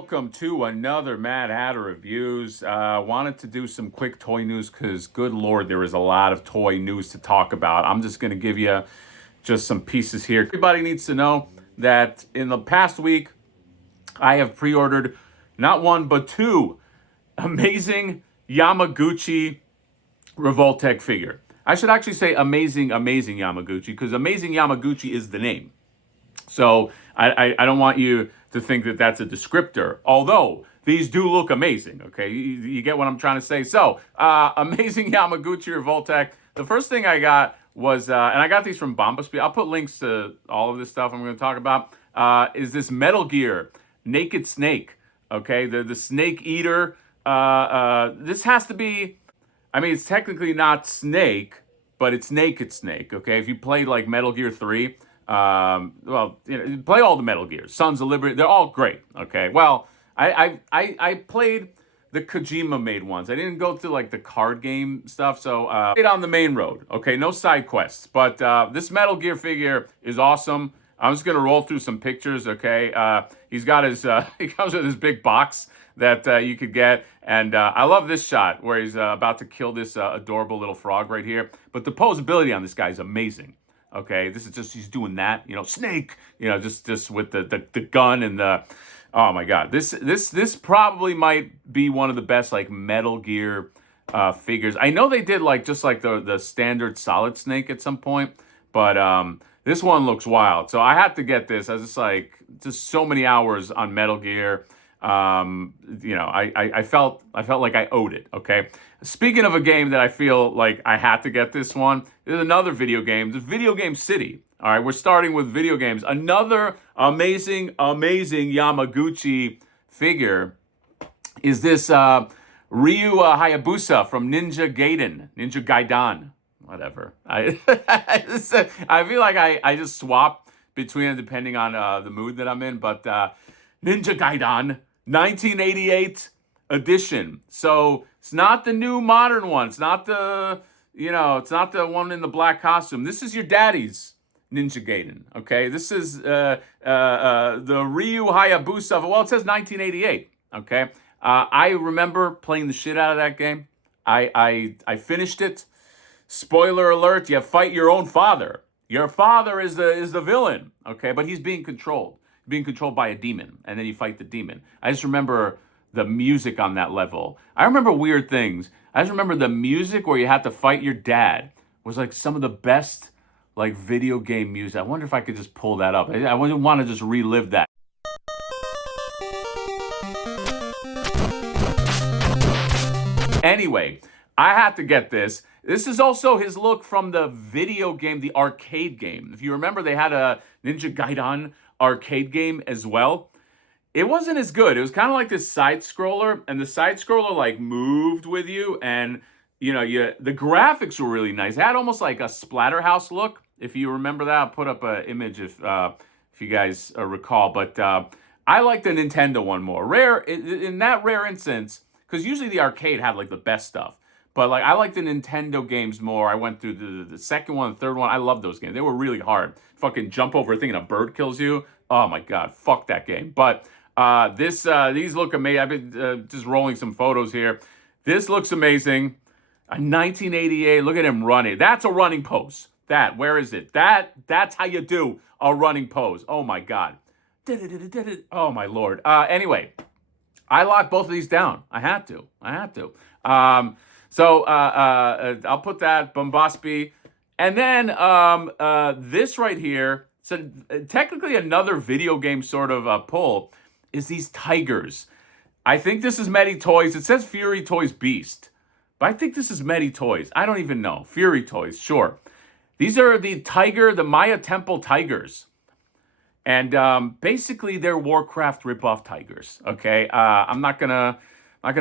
welcome to another Mad Hatter Reviews. Wanted to do some quick toy news because, good Lord, there is a lot of toy news to talk about. I'm just going to give you just some pieces here. Everybody needs to know that in the past week, I have pre-ordered not one, but two amazing Yamaguchi Revoltech figure. I should actually say amazing Yamaguchi, because amazing Yamaguchi is the name. So I don't want you to think that that's a descriptor, although these do look amazing, okay? You get what I'm trying to say? So, amazing Yamaguchi Revoltech. The first thing I got was, and I got these from Bombaspeed. I'll put links to all of this stuff I'm going to talk about, is this Metal Gear Naked Snake, okay? The Snake Eater. This has to be, I mean, it's technically not Snake, but it's Naked Snake, okay? If you played like Metal Gear 3, play all the Metal Gears. Sons of Liberty, they're all great, okay? Well, I played the Kojima-made ones. I didn't go through like the card game stuff, so stayed on the main road, okay? No side quests, but this Metal Gear figure is awesome. I'm just gonna roll through some pictures, okay? He's got his, he comes with his big box that you could get, and I love this shot where he's about to kill this adorable little frog right here. But the posability on this guy is amazing. Okay, this is just, he's doing that, you know, Snake, you know, just with the gun and the, oh my God, this probably might be one of the best like Metal Gear figures. I know they did like just like the standard Solid Snake at some point, but this one looks wild. So I had to get this. I was just like, just so many hours on Metal Gear. You know, I felt like I owed it, okay? Speaking of a game that I feel like I had to get this one, there's another video game, the Video Game City. All right, we're starting with video games. Another amazing Yamaguchi figure is this Ryu Hayabusa from Ninja Gaiden, whatever. I feel like I just swap between it depending on the mood that I'm in, but Ninja Gaiden 1988 edition. So it's not the new modern one. It's not the, you know, it's not the one in the black costume. This is your daddy's Ninja Gaiden, okay? This is the Ryu Hayabusa. Well, it says 1988, okay? I remember playing the shit out of that game. I finished it. Spoiler alert, you fight your own father. Your father is the villain, okay? But he's being controlled by a demon, and then you fight the demon. I just remember the music on that level. I remember weird things. I just remember the music where you had to fight your dad was like some of the best like video game music. I wonder if I could just pull that up. I wouldn't want to just relive that. Anyway, I had to get this. This is also his look from the video game, the arcade game. If you remember, they had a Ninja Gaiden arcade game as well. It wasn't as good. It was kind of like this side scroller, and the side scroller like moved with you, and you know, the graphics were really nice. It had almost like a Splatterhouse look. If you remember that, I'll put up an image if you guys recall. But I like the Nintendo one more. Rare in that rare instance, because usually the arcade had like the best stuff. But like I like the Nintendo games more. I went through the second one, the third one. I love those games. They were really hard. Fucking jump over a thing and a bird kills you. Oh my God, fuck that game. But these look amazing. I've been just rolling some photos here. This looks amazing. A 1988. Look at him running. That's a running pose. Where is it? That's how you do a running pose. Oh my God. Oh my Lord. Anyway, I locked both of these down. I had to. So I'll put that Bombaspi, and then this right here. So technically another video game sort of pull is these tigers. I think this is Medi Toys. It says Fury Toys Beast, but I think this is Medi Toys. I don't even know. Fury Toys, sure. These are the Maya Temple tigers. And basically they're Warcraft ripoff tigers, okay? I'm not gonna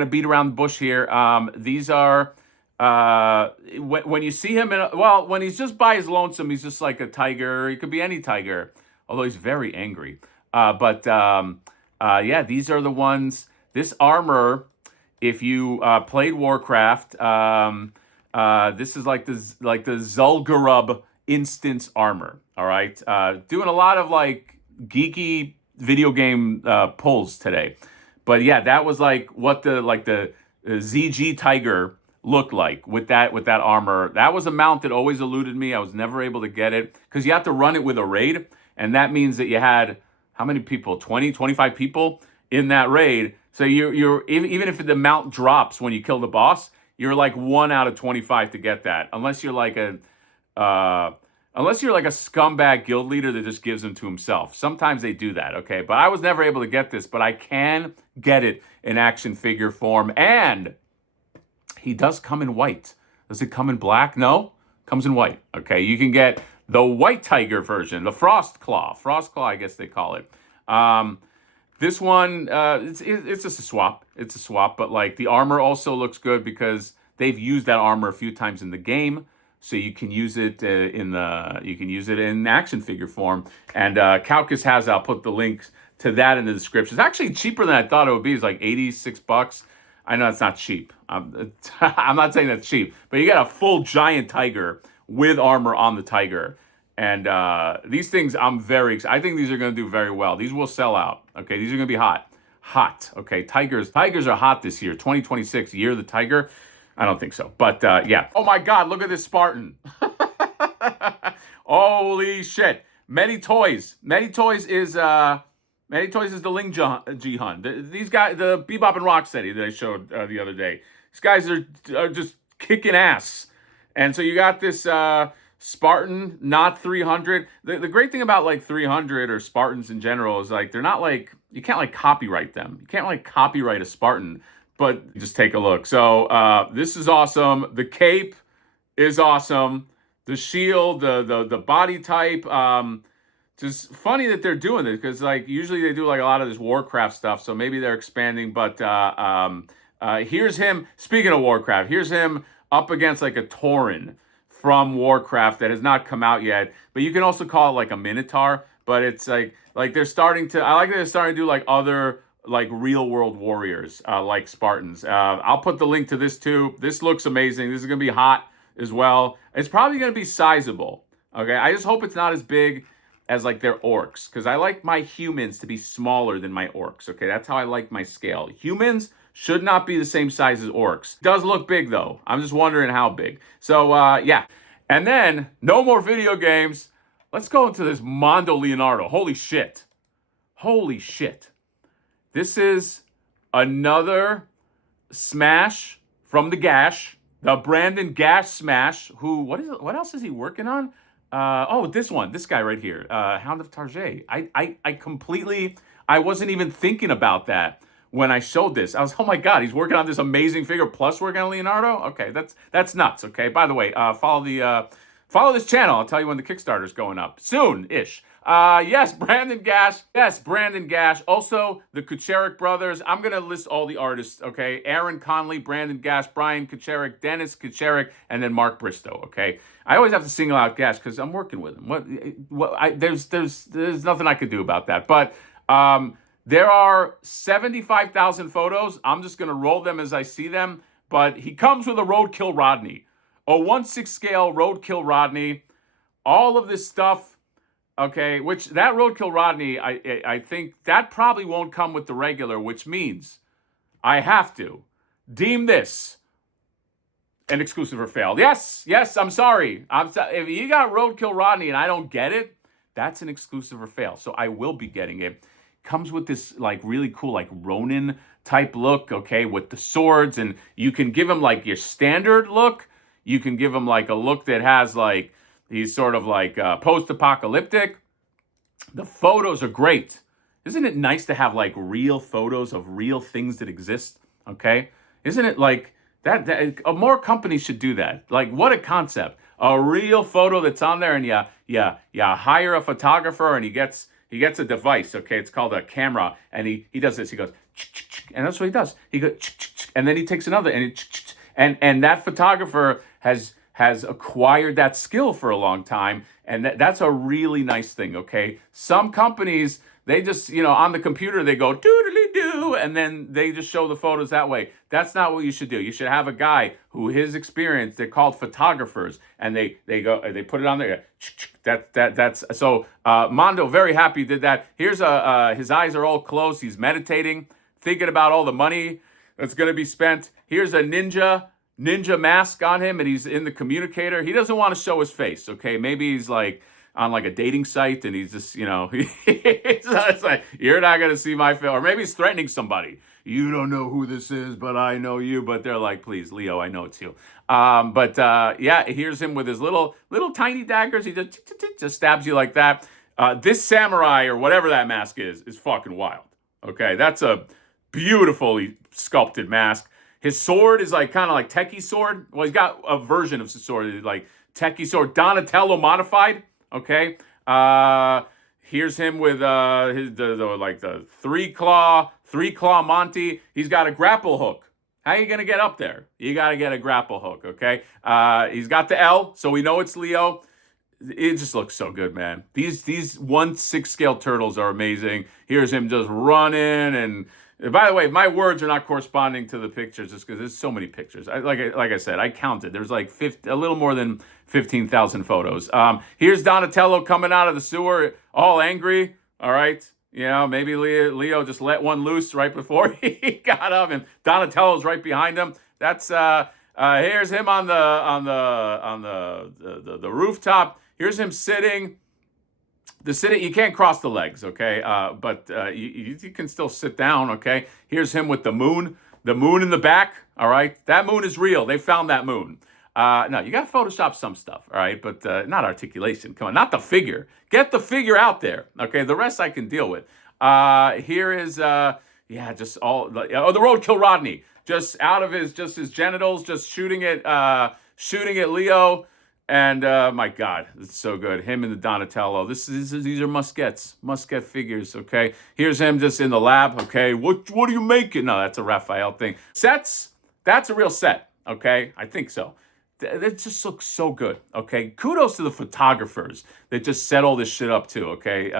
beat around the bush here. These are, when you see him when he's just by his lonesome, he's just like a tiger. He could be any tiger, although he's very angry. Yeah, these are the ones. This armor, if you played Warcraft, this is like the Zul'Gurub instance armor. All right, doing a lot of like geeky video game pulls today. But yeah, that was like what the ZG Tiger looked like with that armor. That was a mount that always eluded me. I was never able to get it because you have to run it with a raid, and that means that you had how many people? 20, 25 people in that raid. So you're even if the mount drops when you kill the boss, you're like 1 out of 25 to get that. Uh, unless you're like a scumbag guild leader that just gives them to himself. Sometimes they do that, okay? But I was never able to get this, but I can get it in action figure form. And he does come in white. Does it come in black? No, comes in white. Okay, you can get the white tiger version, the Frost Claw. Frost Claw, I guess they call it. This one, it's just a swap. It's a swap, but like the armor also looks good because they've used that armor a few times in the game, so you can use it in action figure form. And Kaukus has, I'll put the links to that in the description. It's actually cheaper than I thought it would be. It's like $86. I know it's not cheap. I'm not saying that's cheap, but you got a full giant tiger with armor on the tiger. And these things, I think these are going to do very well. These will sell out. Okay, these are going to be hot. Hot. Okay, tigers are hot this year. 2026, year of the tiger. I don't think so. But yeah. Oh my God, look at this Spartan. Holy shit. Many Toys. Many Toys is the Ling Ji-hun. These guys, the Bebop and Rocksteady that I showed the other day. These guys are just kicking ass. And so you got this Spartan, not 300. The great thing about like 300 or Spartans in general is like they're not like, you can't like copyright them. You can't like copyright a Spartan, but just take a look. So this is awesome. The cape is awesome. The shield, the body type. Just funny that they're doing this because like usually they do like a lot of this Warcraft stuff. So maybe they're expanding. But here's him. Speaking of Warcraft, here's him up against like a Tauren from Warcraft that has not come out yet, but you can also call it like a Minotaur. But it's like they're starting to. I like that they're starting to do like other like real world warriors like Spartans. I'll put the link to this too. This looks amazing. This is gonna be hot as well. It's probably gonna be sizable. Okay, I just hope it's not as big as like their orcs because I like my humans to be smaller than my orcs. Okay, that's how I like my scale. Humans should not be the same size as orcs. Does look big though. I'm just wondering how big. So yeah. And then no more video games. Let's go into this Mondo Leonardo. Holy shit. Holy shit. This is another smash from the Gash. The Brandon Gash smash. Who, what else is he working on? This guy right here. Hound of Tarjay. I wasn't even thinking about that when I showed this. I was, oh my God, he's working on this amazing figure plus working on Leonardo? Okay, that's nuts, okay? By the way, follow this channel. I'll tell you when the Kickstarter's going up. Soon-ish. Yes, Brandon Gash. Yes, Brandon Gash. Also, the Kucherik brothers. I'm going to list all the artists, okay? Aaron Conley, Brandon Gash, Brian Kucherik, Dennis Kucherik, and then Mark Bristow, okay? I always have to single out Gash because I'm working with him. There's nothing I could do about that. But there are 75,000 photos. I'm just going to roll them as I see them. But he comes with a Roadkill Rodney. A 1/6 scale Roadkill Rodney. All of this stuff, okay, which that Roadkill Rodney, I think that probably won't come with the regular, which means I have to deem this an exclusive or failed. Yes, I'm sorry. If you got Roadkill Rodney and I don't get it, that's an exclusive or fail. So I will be getting it. Comes with this like really cool like Ronin type look, okay, with the swords, and you can give him like your standard look. You can give him like a look that has like he's sort of like post-apocalyptic. The photos are great. Isn't it nice to have like real photos of real things that exist? Okay, isn't it like that more companies should do that? Like what a concept! A real photo that's on there, and you hire a photographer, and he gets a device, okay? It's called a camera, and he does this. He goes, and that's what he does. He goes, and then he takes another, and that photographer has acquired that skill for a long time, and that's a really nice thing, okay? Some companies, they just, on the computer, they go, doodly-doo, and then they just show the photos that way. That's not what you should do. You should have a guy who his experience, they're called photographers, and they put it on there. That's so Mondo, very happy did that. Here's his eyes are all closed. He's meditating. thinking about all the money that's going to be spent. Here's a ninja mask on him, and he's in the communicator. He doesn't want to show his face, okay? Maybe he's like on like a dating site, and he's just, it's like, you're not going to see my face. Or maybe he's threatening somebody. You don't know who this is, but I know you. But they're like, please, Leo, I know it's you. Yeah, here's him with his little tiny daggers. He just stabs you like that. This samurai or whatever that mask is fucking wild. Okay, that's a beautifully sculpted mask. His sword is like kind of like Techie sword. Well, he's got a version of the sword like Techie sword, Donatello modified. Okay, here's him with the three claw Monty. He's got a grapple hook. How are you gonna get up there? You gotta get a grapple hook. Okay, he's got the L, so we know it's Leo. It just looks so good, man. These 1/6 scale turtles are amazing. Here's him just running, and by the way, my words are not corresponding to the pictures just because there's so many pictures. Like I said, I counted. There's like a little more than 15,000 photos. Here's Donatello coming out of the sewer, all angry. All right, maybe Leo just let one loose right before he got up, and Donatello's right behind him. That's here's him on the rooftop. Here's him sitting. You can't cross the legs, okay? But you can still sit down, okay? Here's him with the moon in the back, all right? That moon is real. They found that moon. No, you got to Photoshop some stuff, all right? But not articulation. Come on, not the figure. Get the figure out there, okay? The rest I can deal with. Here is, just all, the Roadkill Rodney. Just out of his genitals, just shooting at Leo. And my God, it's so good. Him and the Donatello. These are Musket figures. Okay, here's him just in the lab. Okay, what are you making? No, that's a Raphael thing. Sets. That's a real set. Okay, I think so. It just looks so good. Okay, kudos to the photographers that just set all this shit up too. Okay,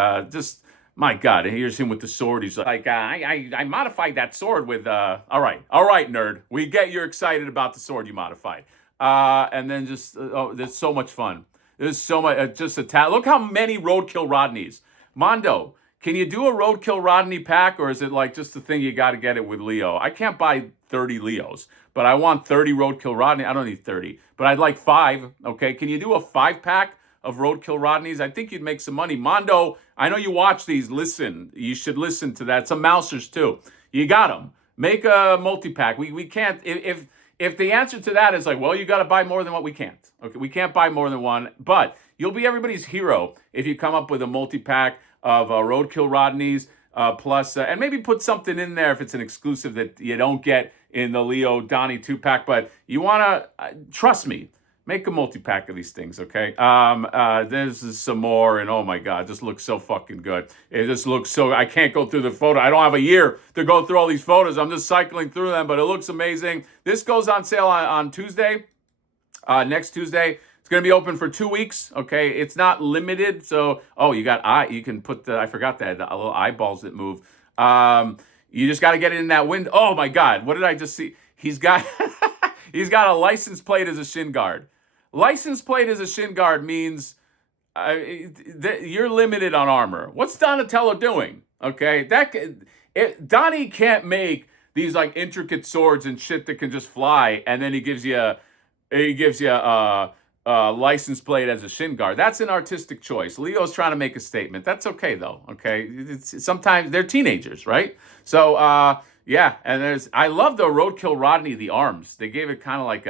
my God. And here's him with the sword. He's like, I modified that sword with. All right, nerd. We get you're excited about the sword you modified. And then there's so much fun. There's so much, look how many Roadkill Rodneys. Mondo, can you do a Roadkill Rodney pack, or is it like just the thing you got to get it with Leo? I can't buy 30 Leos, but I want 30 Roadkill Rodney. I don't need 30, but I'd like 5. Okay, can you do a 5-pack of Roadkill Rodneys? I think you'd make some money. Mondo, I know you watch these. Listen, you should listen to that. Some Mousers too. You got them. Make a multi-pack. We can't, if the answer to that is like, well, you got to buy more than what we can't. Okay, we can't buy more than one, but you'll be everybody's hero if you come up with a multi-pack of Roadkill Rodneys plus, and maybe put something in there if it's an exclusive that you don't get in the Leo Donnie 2-pack. But you want to trust me, make a multi-pack of these things, okay? There's some more, and oh my God, this looks so fucking good. It just looks so, I can't go through the photo. I don't have a year to go through all these photos. I'm just cycling through them, but it looks amazing. This goes on sale on Tuesday, next Tuesday. It's going to be open for 2 weeks, okay? It's not limited, so, you can put I forgot that, the little eyeballs that move. You just got to get it in that window. Oh my God, what did I just see? He's got a license plate as a shin guard. License plate as a shin guard means you're limited on armor. What's Donatello doing? Okay, Donnie can't make these like intricate swords and shit that can just fly, and then he gives you a license plate as a shin guard. That's an artistic choice. Leo's trying to make a statement. That's okay though. Okay, sometimes they're teenagers, right? So and I love the Roadkill Rodney, the arms. They gave it kind of like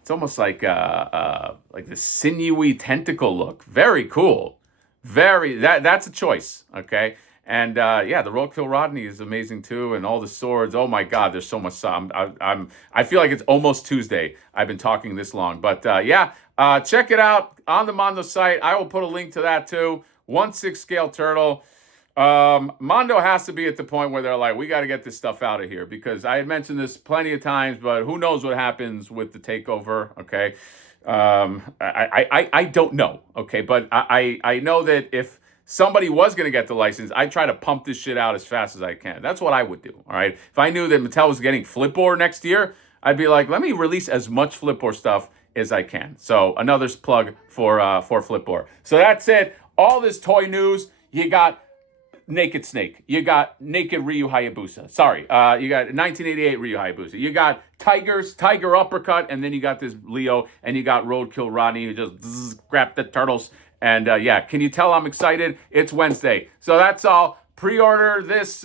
it's almost like the sinewy tentacle look. Very cool. That's a choice. Okay. And the Roadkill Rodney is amazing too, and all the swords. Oh my God, there's so much. I feel like it's almost Tuesday. I've been talking this long, but check it out on the Mondo site. I will put a link to that too. 1/6 scale turtle. Mondo has to be at the point where they're like, we got to get this stuff out of here, because I had mentioned this plenty of times, but who knows what happens with the takeover. Okay. I don't know. Okay. But I know that if somebody was going to get the license, I'd try to pump this shit out as fast as I can. That's what I would do. All right. If I knew that Mattel was getting Flipboard next year, I'd be like, let me release as much Flipboard stuff as I can. So another plug for Flipboard. So that's it. All this toy news. You got Naked Snake. You got Naked Ryu Hayabusa. Sorry, you got 1988 Ryu Hayabusa. You got Tiger Uppercut, and then you got this Leo, and you got Roadkill Rodney who just grab the turtles. And yeah, can you tell I'm excited? It's Wednesday, so that's all. Pre-order this.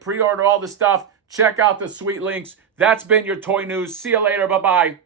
Pre-order all the stuff. Check out the sweet links. That's been your toy news. See you later. Bye bye.